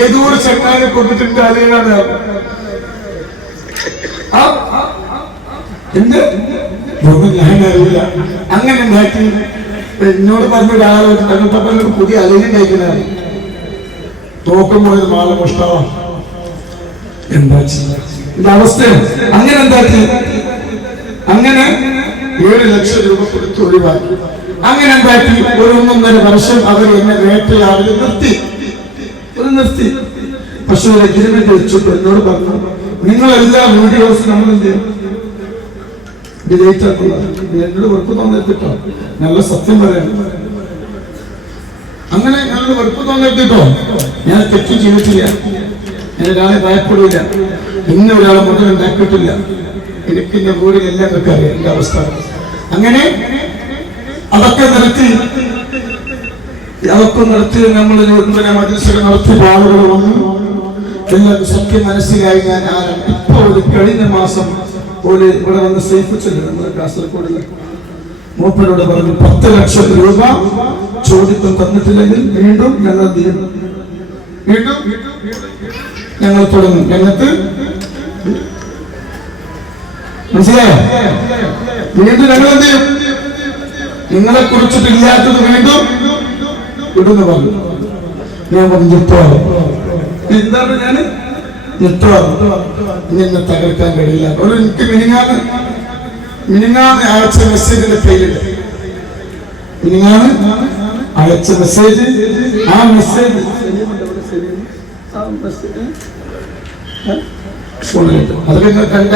ഏതോ ഒരു ചങ്ങാനെ കൊണ്ടിട്ടുണ്ട് അതിനാണ് എന്ത് ഞാൻ അറിയില്ല. അങ്ങനെ ഉണ്ടാക്കി എന്നോട് പറഞ്ഞ ഒരാളെ തങ്ങട്ടപ്പനോട് പുതിയ അലയും കഴിക്കുന്നതാണ്. തോക്കുമ്പോൾ മാളം ഇഷ്ടമാണ്. എന്താ എന്റെ അവസ്ഥ? അങ്ങനെ എന്താക്കി? അങ്ങനെ 7 ലക്ഷം രൂപ കൊടുത്ത് ഒഴിവാക്കി. അങ്ങനെ എന്താക്കി? 1.5 വർഷം അവർ എന്നെ വേട്ടയാടി നിർത്തി. പക്ഷെ ഒരു എഗ്രിമെന്റ് വെച്ചിട്ട് എന്നോട് പറഞ്ഞു, നിങ്ങളെല്ലാ വീഡിയോസ് നമ്മൾ എന്ത് ചെയ്യും ഡിലീറ്റ് ആക്കുക. എന്നോട് വെറുപ്പ് തോന്നിട്ടോ, നല്ല സത്യം പറയാം. അങ്ങനെ ഞങ്ങൾ വെറുപ്പ് തോന്നിട്ടോ, ഞാൻ തെറ്റ് ചെയ്തിട്ടില്ല, ഞാൻ ഒരാളെ ഭയപ്പെടില്ല, ഇന്ന ഒരാളെ മുതൽ ഉണ്ടാക്കിയിട്ടില്ല. എനിക്ക് എന്റെ വീടിലെല്ലാം ഒക്കെ അറിയാം എന്റെ അവസ്ഥ. അങ്ങനെ അതൊക്കെ നിർത്തി നമ്മൾ മദ്രസകൾ നടത്തി ആളുകൾ വന്നു. എല്ലാവരും സത്യം മനസ്സിലായി. ഞാൻ ആരാണ് ഇപ്പൊ ഒരു കഴിഞ്ഞ മാസം പോലെ ഇവിടെ വന്ന് സേഫിച്ചല്ലോ നമ്മുടെ കാസർഗോഡിലെ മൂപ്പരോട് പറഞ്ഞു 10 ലക്ഷം രൂപ ചോദിത്വം തന്നിട്ടില്ലെങ്കിൽ വീണ്ടും ഞങ്ങൾ ഞങ്ങൾ തുടങ്ങും. ഞങ്ങൾക്ക് മനസ്സിലായോ? വീണ്ടും ഞങ്ങൾ എന്ത് ചെയ്യും? നിങ്ങളെ കുറിച്ചിട്ടില്ലാത്തത് വീണ്ടും ഇടുന്നു പറഞ്ഞു. ഞാൻ പറഞ്ഞു എന്താണ് ഞാൻ എന്നെ തകർക്കാൻ കഴിയില്ല. ഒരു എനിക്ക് മിനിങ്ങാന്ന് അയച്ച മെസ്സേജിന്റെ പേരില് അയച്ച മെസ്സേജ്, ആ മെസ്സേജ് അതൊക്കെ കണ്ട